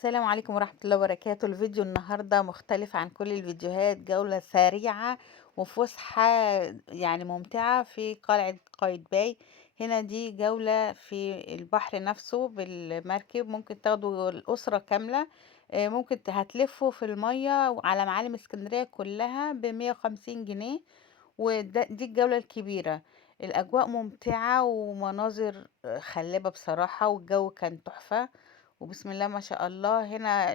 السلام عليكم ورحمة الله وبركاته. الفيديو النهاردة مختلف عن كل الفيديوهات، جولة سريعة وفسحة يعني ممتعة في قلعة قايتباي. هنا دي جولة في البحر نفسه بالمركب، ممكن تاخدوا الأسرة كاملة. ممكن هتلفوا في المية على معالم اسكندرية كلها ب150 جنيه. دي الجولة الكبيرة. الأجواء ممتعة ومناظر خلابة بصراحة، والجو كان تحفة. وبسم الله ما شاء الله. هنا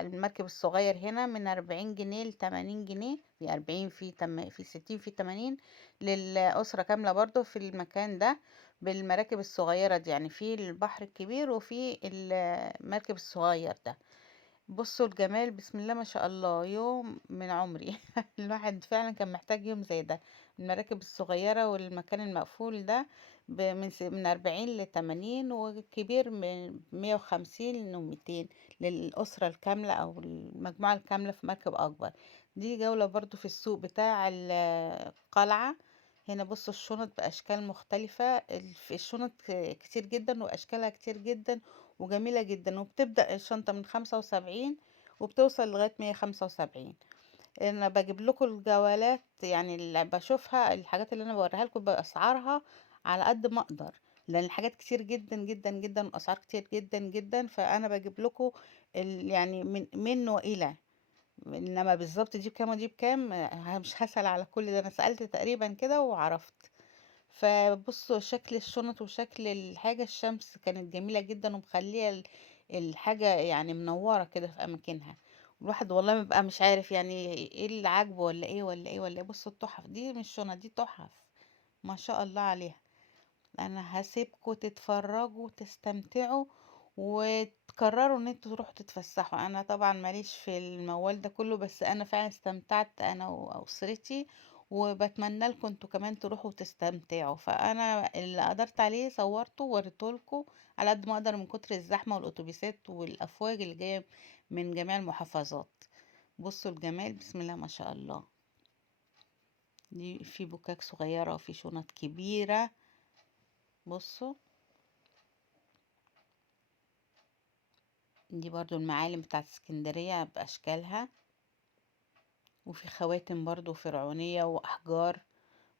المركب الصغير هنا من 40 جنيه ل80 جنيه، في 40، في 60، في 80 للأسرة كاملة برضو في المكان ده. بالمراكب الصغيرة دي يعني في البحر الكبير وفي المركب الصغير ده. بصوا الجمال، بسم الله ما شاء الله، يوم من عمري. الواحد فعلا كان محتاج يوم زي ده. المراكب الصغيرة والمكان المقفول ده من 40 ل80، والكبير من 150 و200 للأسرة الكاملة أو المجموعة الكاملة في مركب أكبر. دي جولة برضو في السوق بتاع القلعة. هنا بصوا الشنط بأشكال مختلفة. الشنط كتير جدا وأشكالها كتير جدا وجميلة جدا، وبتبدأ الشنطة من 75 وبتوصل لغاية 175. انا بجيب لكم الجولات، يعني اللي بشوفها، الحاجات اللي انا بوريها لكم بأسعارها على قد ما اقدر، لان الحاجات كتير جدا جدا جدا واسعار كتير جدا جدا، فانا بجيب لكم يعني من والى. انما بالظبط دي بكام ودي بكام، مش هسأل على كل ده، انا سألت تقريبا كده وعرفت. فبصوا شكل الشنط وشكل الحاجة، الشمس كانت جميلة جدا ومخلية الحاجة يعني منورة كده في أماكنها. الواحد والله بيبقى مش عارف يعني ايه اللي عاجبه ولا ايه ولا ايه ولا ايه. بصوا التحف دي مش شنط، دي تحف ما شاء الله عليها. انا هسيبكم تتفرجوا وتستمتعوا وتقرروا ان انتوا تروحوا تتفسحوا. انا طبعا ماليش في الموال ده كله، بس انا فعلا استمتعت انا واسرتي، وبتمنى لكم انتوا كمان تروحوا تستمتعوا. فانا اللي قدرت عليه صورته ووريته لكم على قد ما اقدر من كتر الزحمه والاتوبيسات والافواج اللي جايه من جميع المحافظات. بصوا الجمال، بسم الله ما شاء الله. دي في بوكاك صغيره وفي شنط كبيره. بصوا، دي برضو المعالم بتاعت اسكندرية بأشكالها، وفي خواتم برضو فرعونية وأحجار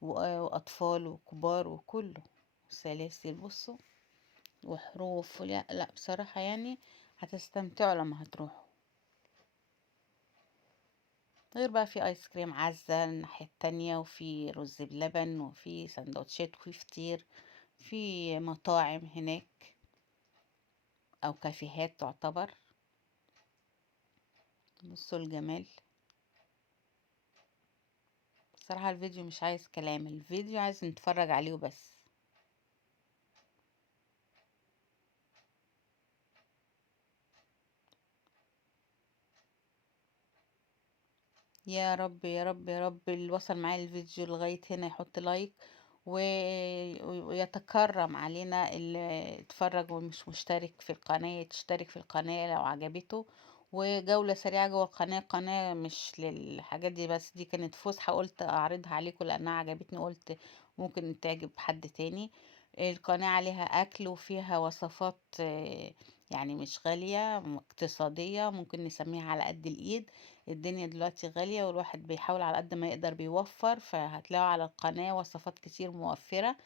وأطفال وكبار وكله، سلاسل. بصوا، وحروف. لا لا بصراحة يعني هتستمتعوا لما هتروحوا. غير بقى في آيس كريم عزة الناحية التانية، وفي رز بلبن، وفي سندوتشات، وفي فطير، في مطاعم هناك أو كافيهات تعتبر. بصوا الجمال. بصراحة الفيديو مش عايز كلام، الفيديو عايز نتفرج عليه وبس. يا رب يا رب يا رب اللي وصل معايا الفيديو لغاية هنا يحط لايك ويتكرم علينا اللي اتفرج ومش مشترك في القناة تشترك في القناة لو عجبته. وجولة سريعة جوه القناة، قناة مش للحاجات دي بس، دي كانت فسحة قلت اعرضها عليكم لانها عجبتني، قلت ممكن تعجب حد تاني. القناة عليها اكل وفيها وصفات يعني مش غالية، اقتصادية، ممكن نسميها على قد الايد. الدنيا دلوقتي غالية والواحد بيحاول على قد ما يقدر بيوفر، فهتلاقوا على القناة وصفات كتير موفرة.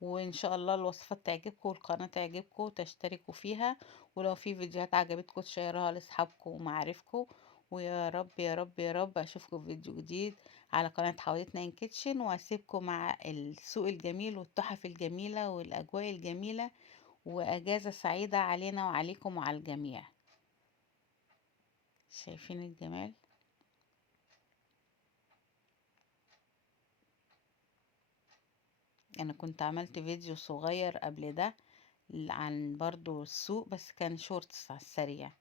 وان شاء الله الوصفات تعجبكم والقناة تعجبكم تشتركوا فيها، ولو في فيديوهات عجبتكم تشيروها لاصحابكم ومعارفكم. ويا رب يا رب يا رب اشوفكم في فيديو جديد على قناة حوادث ناين كيتشن، واسيبكم مع السوق الجميل والتحف الجميلة والاجواء الجميلة، واجازة سعيدة علينا وعليكم وعلى الجميع. شايفين الجمال؟ انا كنت عملت فيديو صغير قبل ده عن برضو السوق، بس كان شورتس على السريع.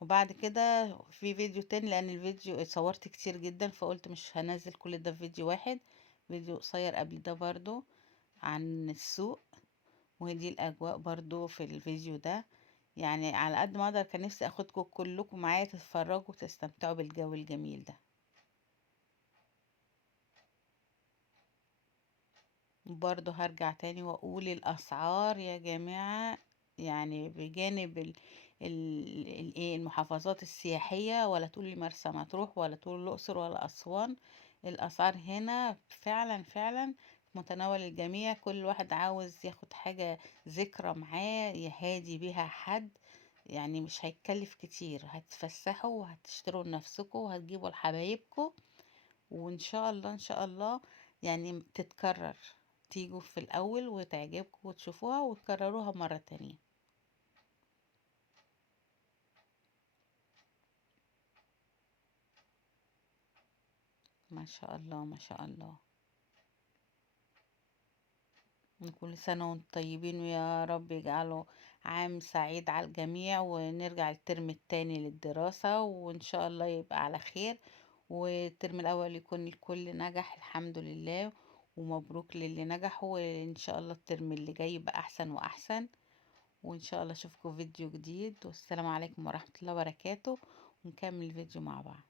وبعد كده في فيديو تاني، لان الفيديو صورت كتير جدا فقلت مش هنزل كل ده في فيديو واحد. فيديو قصير قبل ده برضو عن السوق، ودي الاجواء برضو في الفيديو ده. يعني على قد ما اقدر كان نفسي اخدكم كلكم معايا تتفرجوا وتستمتعوا بالجو الجميل ده. برضو هرجع تاني واقول الاسعار يا جماعة، يعني بجانب المحافظات السياحية، ولا تقولي مرسى مطروح، ولا تقولي الأقصر ولا أسوان. الأسعار هنا فعلا فعلا متناول الجميع. كل واحد عاوز ياخد حاجة ذكرى معاه يهادي بيها حد، يعني مش هيتكلف كتير، هتتفسحوا وهتشتروا لنفسكوا وهتجيبوا لحبايبكوا، وإن شاء الله إن شاء الله يعني تتكرر، تيجوا في الأول وتعجبكم وتشوفوها وتكرروها مرة تانية. ما شاء الله ما شاء الله. كل سنة وانتم طيبين، ويا رب يجعله عام سعيد على الجميع، ونرجع الترم التاني للدراسة وإن شاء الله يبقى على خير، والترم الأول يكون الكل نجح الحمد لله، ومبروك للي نجحوا، وإن شاء الله الترم اللي جاي يبقى أحسن وأحسن. وإن شاء الله أشوفكم فيديو جديد، والسلام عليكم ورحمة الله وبركاته، ونكمل الفيديو مع بعض.